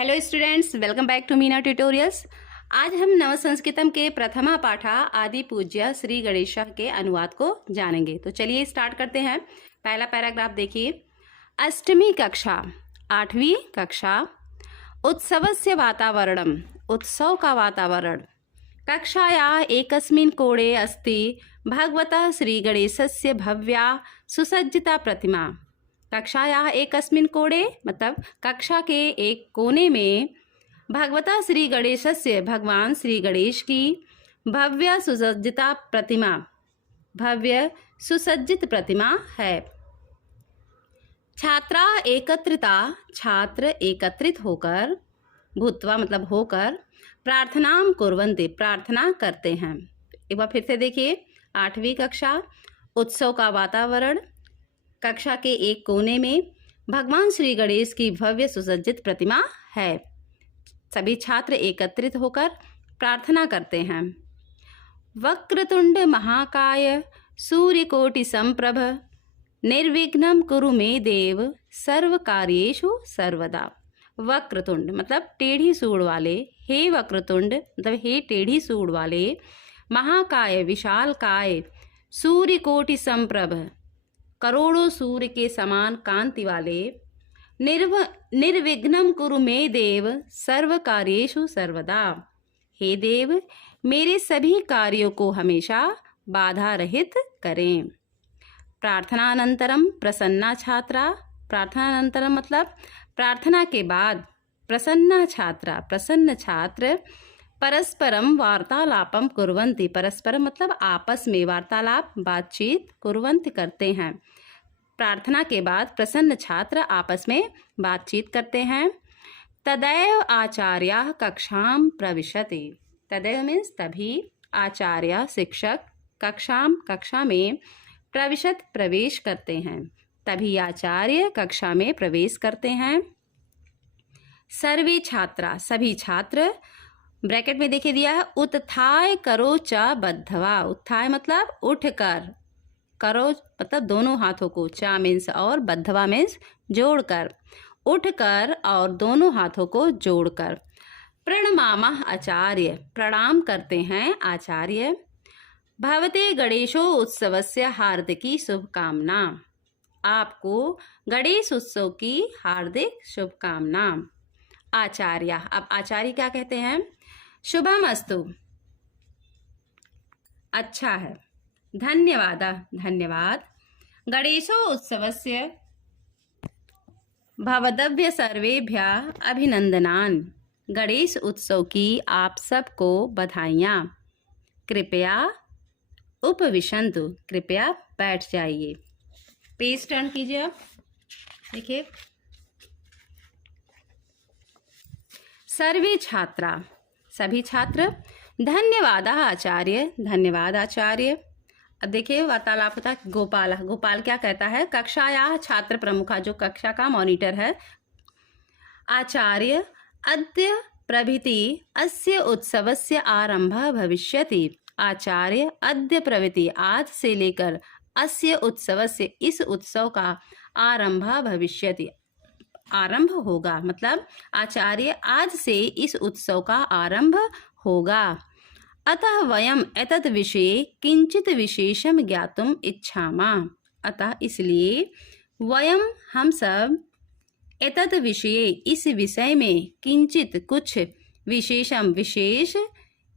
Hello students, welcome back to Meena tutorials. आज हम नव संस्कृतम के प्रथमा पाठा आदि पूज्य श्री गणेश के अनुवाद को जानेंगे। तो चलिए स्टार्ट करते हैं। पहला पैराग्राफ देखिए। अष्टमी कक्षा, 8वीं कक्षा। उत्सवस्य वातावरणम, उत्सव का वातावरण। कक्षायाः एकस्मिन् कोणे अस्ति भगवतः श्री गणेशस्य भव्या सुसज्जिता प्रतिमा। कक्षायाः एकस्मिन् कोणे मतलब कक्षा के एक कोने में भगवता श्री गणेशस्य, भगवान श्री गणेश की भव्य सुसज्जिता प्रतिमा, भव्य सुसज्जित प्रतिमा है। छात्रा एकत्रिता, छात्र एकत्रित होकर, भूत्वा मतलब होकर, प्रार्थनाम कुर्वन्ति प्रार्थना करते हैं। एक बार फिर से देखिए। 8वीं कक्षा, उत्सव का वातावरण। कक्षा के एक कोने में भगवान श्री गणेश की भव्य सुसज्जित प्रतिमा है। सभी छात्र एकत्रित होकर प्रार्थना करते हैं। वक्रतुंड महाकाय सूर्यकोटि संप्रभ निर्विघ्नं कुरु मे देव सर्व कार्येषु सर्वदा। वक्रतुंड मतलब टेढ़ी सूंड वाले, हे वक्रतुंड मतलब हे टेढ़ी सूंड वाले, महाकाय विशाल काय, सूर्यकोटि संप्रभ करोड़ों सूर्य के समान कांति वाले, निर्विघ्नं कुरु मे देव सर्व कार्येषु सर्वदा, हे देव मेरे सभी कार्यों को हमेशा बाधा रहित करें। प्रार्थनानंतरम प्रसन्ना छात्रा, प्रार्थनानंतरम मतलब प्रार्थना के बाद, प्रसन्ना छात्रा प्रसन्न छात्र, परस्परम वार्तालापम कुर्वन्ति, परस्परम मतलब आपस में, वार्तालाप बातचीत, कुर्वन्ति करते हैं। प्रार्थना के बाद प्रसन्न छात्र आपस में बातचीत करते हैं। तदैव आचार्य कक्षाम प्रविशति, तदैव मीन्स तभी, आचार्य शिक्षक, कक्षा में, प्रविशत प्रवेश करते हैं, तभी आचार्य कक्षा में प्रवेश करते हैं। सर्वे छात्रा सभी छात्र, ब्रैकेट में देखिए दिया है, उत्थाय करो च बद्धवा, उत्थाय मतलब उठकर, करो मतलब दोनों हाथों को, चा मीन्स और, बद्धवा मीन्स जोड़कर, उठकर और दोनों हाथों को जोड़कर। प्रणमामः आचार्य प्रणाम करते हैं आचार्य। भवते गणेशो उत्सवस्य हार्दिकी शुभकामना, आपको गणेश उत्सव की हार्दिक शुभकामना। आचार्य, अब आचार्य क्या कहते हैं? शुभम अस्तु, अच्छा है। धन्यवाद, धन्यवाद। गणेशो उत्सवस्य भवदभ्य सर्वेभ्यः अभिनंदनान्, गणेश उत्सव की आप सबको बधाइयाँ। कृपया उपविशन्तु, कृपया बैठ जाइए। पेज टर्न कीजिए आप, देखिए। सर्वे छात्रा सभी छात्र, धन्यवाद आचार्य धन्यवाद आचार्य। अब देखिए वार्तालाप होता है। गोपाल, गोपाल क्या कहता है? कक्षायाः छात्र प्रमुखा, जो कक्षा का मॉनिटर है, आचार्य अद्य प्रभृति अस्य उत्सवस्य आरंभः भविष्यति, आचार्य अद्य प्रभृति आज से लेकर, अस्य उत्सवस्य इस उत्सव का आरंभः भविष्यति आरंभ होगा, मतलब आचार्य आज से इस उत्सव का आरंभ होगा। अतः वयम एतद् विषये किंचित विशेषम ज्ञातुम इच्छामः, अतः इसलिए वयम हम सब, एतद् विषये इस विषय में, किंचित कुछ, विशेषम विशेष,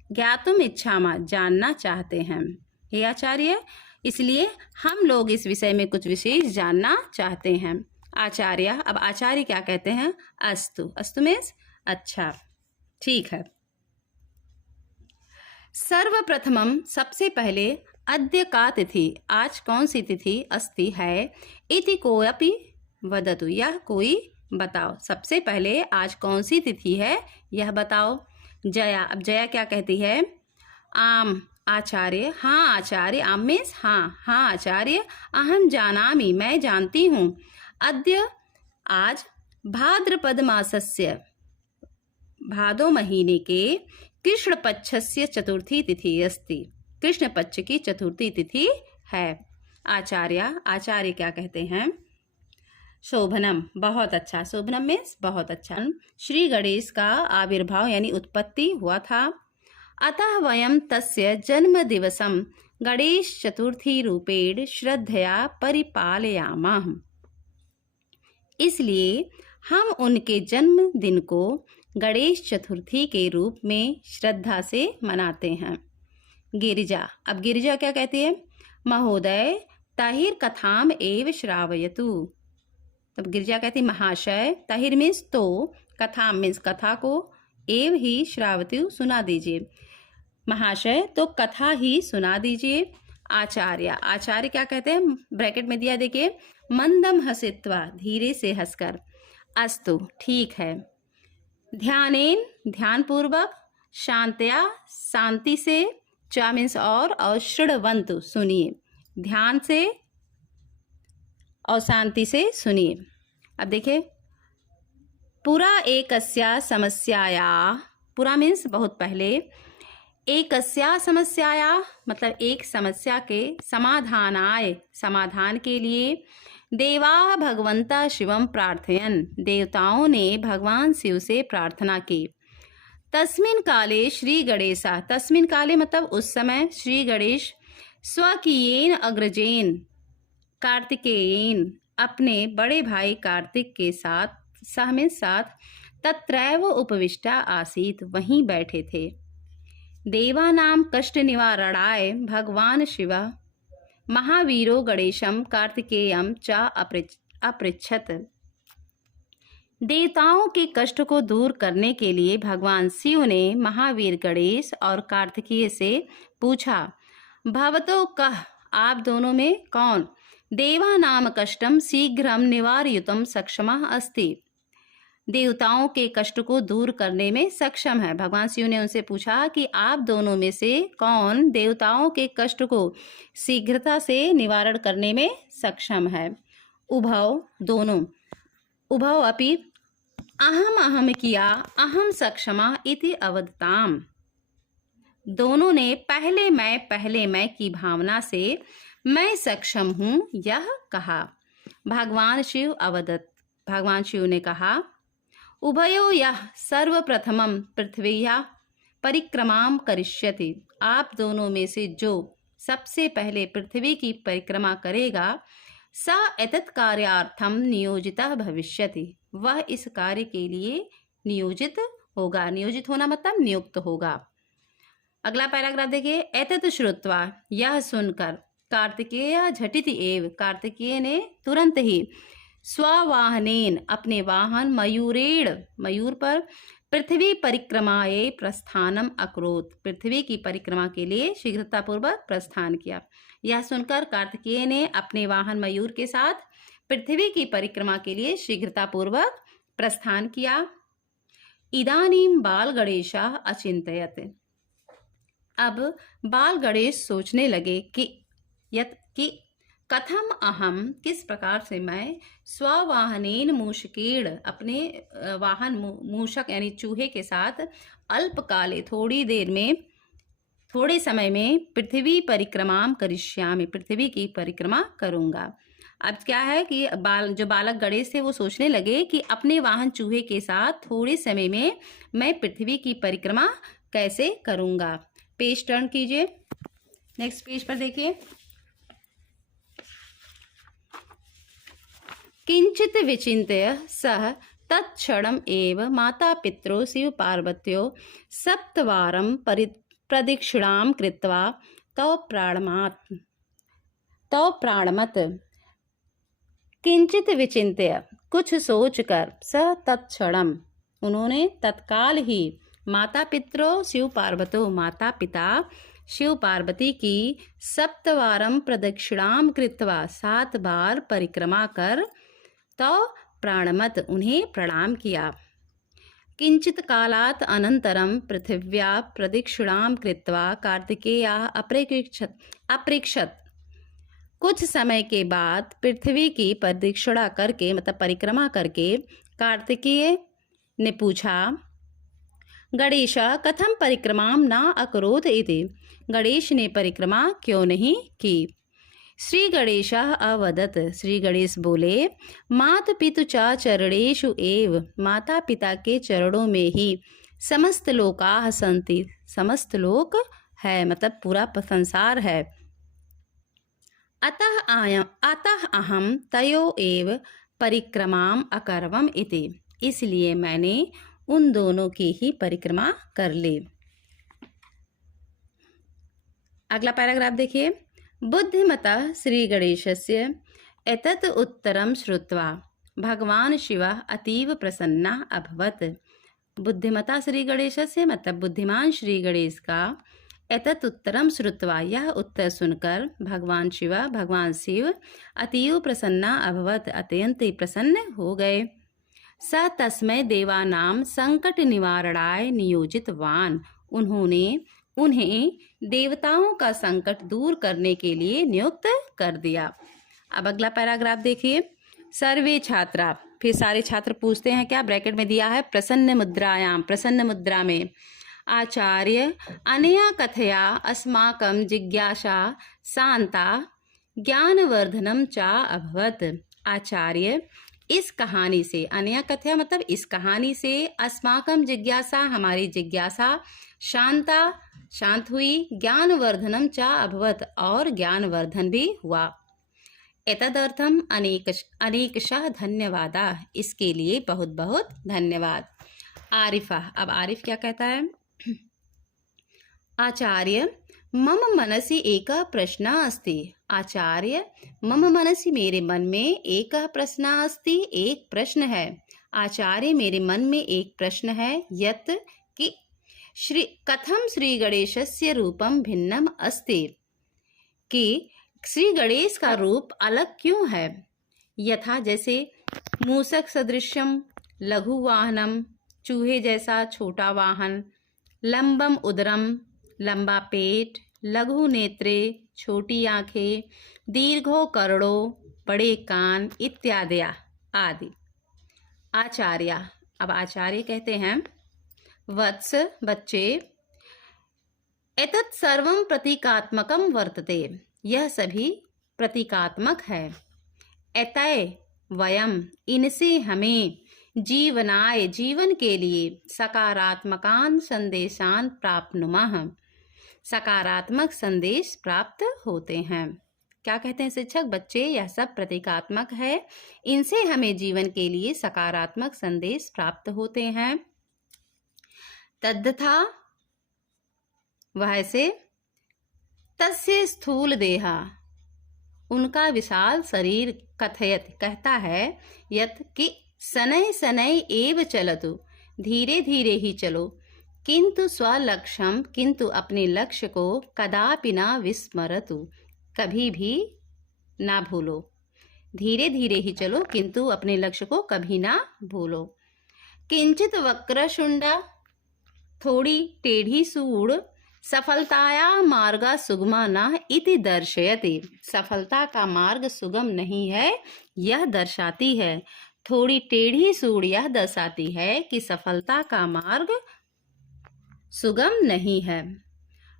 ज्ञातुम इच्छामः जानना चाहते हैं। हे आचार्य, इसलिए हम लोग इस विषय में कुछ विशेष जानना चाहते हैं। आचार्य, अब आचार्य क्या कहते हैं? अस्तु, अस्तु मीन्स अच्छा, ठीक है। सर्वप्रथमम सबसे पहले, अद्य का तिथि आज कौन सी तिथि अस्ति है, इति कोऽपि वदतु यह कोई बताओ। सबसे पहले आज कौन सी तिथि है यह बताओ। जया, अब जया क्या कहती है? आम आचार्य, हाँ आचार्य, आम मीन्स हाँ, हाँ आचार्य, अहम जानामि मैं जानती हूँ। अद्य आज, भाद्रपद मासस्य भादो महीने के कृष्ण पक्षस्य चतुर्थी तिथि अस्ति, कृष्ण पक्ष की चतुर्थी तिथि है। आचार्य, आचार्य क्या कहते हैं? शोभनम बहुत अच्छा, शोभनम मीन्स बहुत अच्छा। श्री गणेश का आविर्भाव यानी उत्पत्ति हुआ था। अतः वयं तस्य जन्मदिवसं गणेश चतुर्थी रूपेण श्रद्धया परिपालयामः। इसलिए हम उनके जन्मदिन को गणेश चतुर्थी के रूप में श्रद्धा से मनाते हैं। गिरिजा, अब गिरिजा क्या कहती है? महोदय ताहिर कथाम एव श्रावयतु। तब गिरिजा कहती महाशय, ताहिर मीन्स तो, कथाम मीन्स कथा को, एव ही श्रावतु सुना दीजिए, महाशय तो कथा ही सुना दीजिए। आचार्य, आचार्य क्या कहते हैं? ब्रैकेट में दिया देखिए, मंदम हसित्वा धीरे से हंसकर, अस्तु ठीक है, ध्यानेन ध्यानपूर्वक, शांत्या शांति से, चा मीन्स और श्रृण्वन्तु सुनिए, ध्यान से और शांति से सुनिए। अब देखिए, पुरा एकस्या समस्याया, पुरा मीन्स बहुत पहले, एकस्या समस्याया मतलब एक समस्या के समाधानाय समाधान के लिए, देवा भगवंता शिवम प्रार्थयन देवताओं ने भगवान शिव से प्रार्थना की। तस्मिन काले श्री गणेशा, तस्मिन काले मतलब उस समय, श्री गणेश स्वकीयेन अग्रजेन कार्तिकेयन अपने बड़े भाई कार्तिक के साथ, सह में साथ, तत्रैव उपविष्टा आसीत वहीं बैठे थे। देवानां कष्ट निवारणाय भगवान शिव महावीरो गणेशम कार्तिकेयम च अपृच्छत। देवताओं के कष्ट को दूर करने के लिए भगवान शिव ने महावीर गणेश और कार्तिकेय से पूछा, भवतो कह, आप दोनों में कौन देवानाम कष्टम शीघ्रम निवारयितुम सक्षमः अस्ति, देवताओं के कष्ट को दूर करने में सक्षम है। भगवान शिव ने उनसे पूछा कि आप दोनों में से कौन देवताओं के कष्ट को शीघ्रता से निवारण करने में सक्षम है। उभौ दोनों, उभौ अपि अहम अहम किया अहम सक्षमा इति अवदताम, दोनों ने पहले मैं की भावना से मैं सक्षम हूँ यह कहा। भगवान शिव अवदत, भगवान शिव ने कहा, उभयो यह सर्वप्रथमं पृथ्व्या परिक्रमां करिष्यति, आप दोनों में से जो सबसे पहले पृथ्वी की परिक्रमा करेगा, स एतत् कार्यार्थम नियोजितः भविष्यति, वह इस कार्य के लिए नियोजित होगा। नियोजित होना मतलब नियुक्त होगा। अगला पैराग्राफ देखिए, एतत् श्रुत्वा, यह सुनकर, कार्तिकेय झटिति एव, कार्तिकेय ने तुरंत ही, स्ववाहनेन अपने वाहन, मयूरेण मयूर पर, पृथ्वी परिक्रमाये प्रस्थानम अकरोत, पृथ्वी की परिक्रमा के लिए शीघ्रतापूर्वक प्रस्थान किया। यह सुनकर कार्तिकेय ने अपने वाहन मयूर के साथ पृथ्वी की परिक्रमा के लिए शीघ्रतापूर्वक प्रस्थान किया। इदानीं बाल गणेशा अचिंतयत, अब बाल गणेश सोचने लगे कि कथम अहम, किस प्रकार से मैं, स्ववाहनेन मूषकेण अपने वाहन मूषक यानी चूहे के साथ, अल्पकाले थोड़ी देर में, थोड़े समय में, पृथ्वी परिक्रमां करिष्यामि, पृथ्वी की परिक्रमा करूंगा। अब क्या है कि जो बालक गणेश थे वो सोचने लगे कि अपने वाहन चूहे के साथ थोड़े समय में मैं पृथ्वी की परिक्रमा कैसे करूंगा। पेज टर्न कीजिए, नेक्स्ट पेज पर देखिए। किंचित विचिन्त्य सः तत्क्षणम् एव मातापित्रो शिवपार्वत्यो सप्तवारं प्रदक्षिणां कृत्वा तौ प्राणमत। किंचित विचिन्त्य, कुछ सोचकर, स तत्क्षणम्, उन्होंने तत्काल ही, माता पित्रो शिव पार्वतो, माता पिता शिव पार्वती की, सप्तवारं प्रदक्षिणां कृत्वा 7 बार परिक्रमा कर, तो प्राणमत, उन्हें प्रणाम किया। किंचित कालात् अनंतरम पृथिव्या प्रदक्षिणां कृत्वा कार्तिकेया अपृच्छत, कुछ समय के बाद पृथ्वी की प्रदक्षिणा करके मतलब परिक्रमा करके कार्तिकेय ने पूछा, गणेश कथम परिक्रमां न अकरोत इति, गणेश ने परिक्रमा क्यों नहीं की। श्री गणेशः अवदत्, श्री गणेश बोले, मात पितु च चरणेषु एव, माता पिता के चरणों में ही समस्त लोकाः सन्ति, समस्त लोक है, मतलब पूरा संसार है। अतः अहम तयो एव परिक्रमाम अकरवम इति, इसलिए मैंने उन दोनों की ही परिक्रमा कर ली। अगला पैराग्राफ देखिए। बुद्धिमतः श्री गणेशस्य एतत् उत्तरं श्रुत्वा भगवान शिवः अतीव प्रसन्नः अभवत्। बुद्धिमता श्री गणेशस्य मतलब बुद्धिमान श्री गणेश का एतत् उत्तरम श्रुत्वा, यह उत्तर सुनकर भगवान शिव अतीव प्रसन्ना अभवत, अत्यंत ही प्रसन्न हो गए। स तस्मै देवानां संकट निवारणाय नियोजितवान, उन्हें देवताओं का संकट दूर करने के लिए नियुक्त कर दिया। अब अगला पैराग्राफ देखिए। सर्वे छात्रा, फिर सारे छात्र पूछते हैं क्या, ब्रैकेट में दिया है प्रसन्न मुद्रायाम, प्रसन्न मुद्रा में। आचार्य अनया कथया अस्माकं जिज्ञासा शांता ज्ञानवर्धनम चा अभवत। आचार्य इस कहानी से, अनया कथया मतलब इस कहानी से, अस्माकं जिज्ञासा हमारी जिज्ञासा, शांता शांत हुई, ज्ञानवर्धनम चा अभवत और ज्ञानवर्धन भी हुआ। एतदर्थम अनेकशः धन्यवादा, इसके लिए बहुत बहुत धन्यवाद। आरिफा, अब आरिफ क्या कहता है। आचार्य मम मनसि एकः प्रश्नः अस्ति। आचार्य मम मनसि, मेरे मन में एकः प्रश्नः अस्ति, एक प्रश्न है। आचार्य मेरे मन में एक प्रश्न है, यत् कि कथम श्री गणेशस्य रूपम भिन्नम अस्ति, कि श्री गणेश का रूप अलग क्यों है। यथा जैसे मूषक सदृश्यम लघु वाहनम, चूहे जैसा छोटा वाहन, लंबम उदरम लंबा पेट, लघु नेत्रे छोटी आंखें, दीर्घो कर्णो बड़े कान इत्यादि आदि। आचार्य, अब आचार्य कहते हैं, वत्स बच्चे, एतत् सर्वं प्रतीकात्मकं वर्तते, यह सभी प्रतीकात्मक है। एतय वयम, इनसे हमें, जीवनाय जीवन के लिए, सकारात्मकान संदेशान प्राप्नुमः, सकारात्मक संदेश प्राप्त होते हैं। क्या कहते हैं शिक्षक, बच्चे यह सब प्रतीकात्मक है, इनसे हमें जीवन के लिए सकारात्मक संदेश प्राप्त होते हैं। तद्यथा वह से, तस्य स्थूल देहा, उनका विशाल शरीर, कथयत कहता है, यत् कि शनैः शनैः एव चलतु, धीरे धीरे ही चलो, किंतु स्वलक्ष्यम, किंतु अपने लक्ष्य को, कदापि न विस्मरतु, कभी भी ना भूलो। धीरे धीरे ही चलो किंतु अपने लक्ष्य को कभी ना भूलो। किंचित वक्रशुंडा, थोड़ी टेढ़ी सूढ़, सफलताया मार्गा सुगमा न इति दर्शयति, सफलता का मार्ग सुगम नहीं है यह दर्शाती है। थोड़ी टेढ़ी सूढ़ यह दर्शाती है कि सफलता का मार्ग सुगम नहीं है।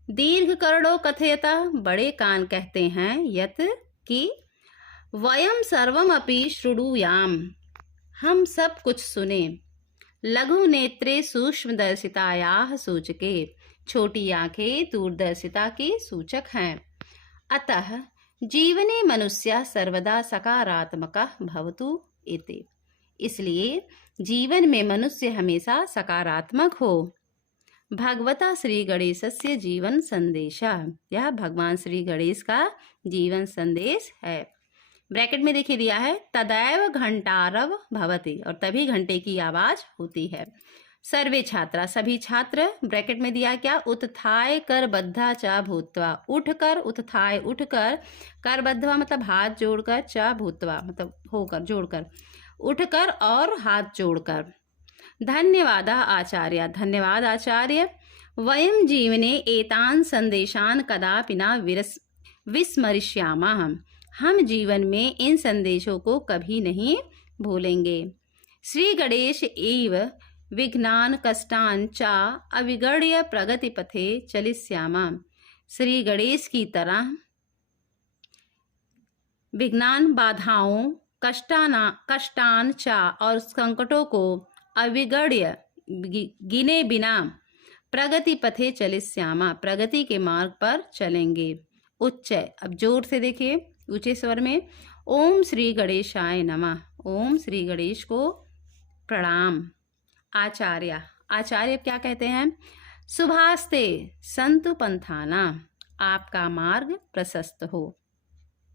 दीर्घ कर्णो कथयता, बड़े कान कहते हैं, यत् कि वयम सर्वम अपि शृणुयाम, हम सब कुछ सुने। लघु नेत्रे सूक्ष्मदर्शितायाः सूचके, छोटी आंखें दूरदर्शिता के सूचक हैं। अतः जीवने मनुष्य सर्वदा सकारात्मकः भवतु इति, इसलिए जीवन में मनुष्य हमेशा सकारात्मक हो। भगवता श्री गणेशस्य जीवन संदेशः, यह भगवान श्री गणेश का जीवन संदेश है। ब्रैकेट में देखिए दिया है, तदैव घंटारव भवति, और तभी घंटे की आवाज होती है। सर्वे छात्रा, सभी छात्र, ब्रैकेट में दिया क्या, उत्थाय करबद्धा च भूत्वा, उठकर, उत्थाय उठकर, करबद्धा मतलब हाथ जोड़कर, च भूत्वा मतलब होकर, जोड़कर, उठकर और हाथ जोड़कर। धन्यवाद आचार्य, धन्यवाद आचार्य। वयम जीवने एतान संदेशान कदापि न विस्मरिष्यामः, हम जीवन में इन संदेशों को कभी नहीं भूलेंगे। श्री गणेश एव विघ्नान कष्टान चा अविगण्य प्रगति पथे चलिष्यामः, श्री गणेश की तरह विघ्नान बाधाओं कष्टान चा और संकटों को अविगण्य गिने बिना प्रगति पथे चलिस्यामा प्रगति के मार्ग पर चलेंगे। उच्च, अब जोर से देखिए ऊंचे स्वर में, ओम श्री गणेशाय नमः, ओम श्री गणेश को प्रणाम। आचार्य, आचार्य क्या कहते हैं? शुभास्ते संतु पंथाना, आपका मार्ग प्रशस्त हो।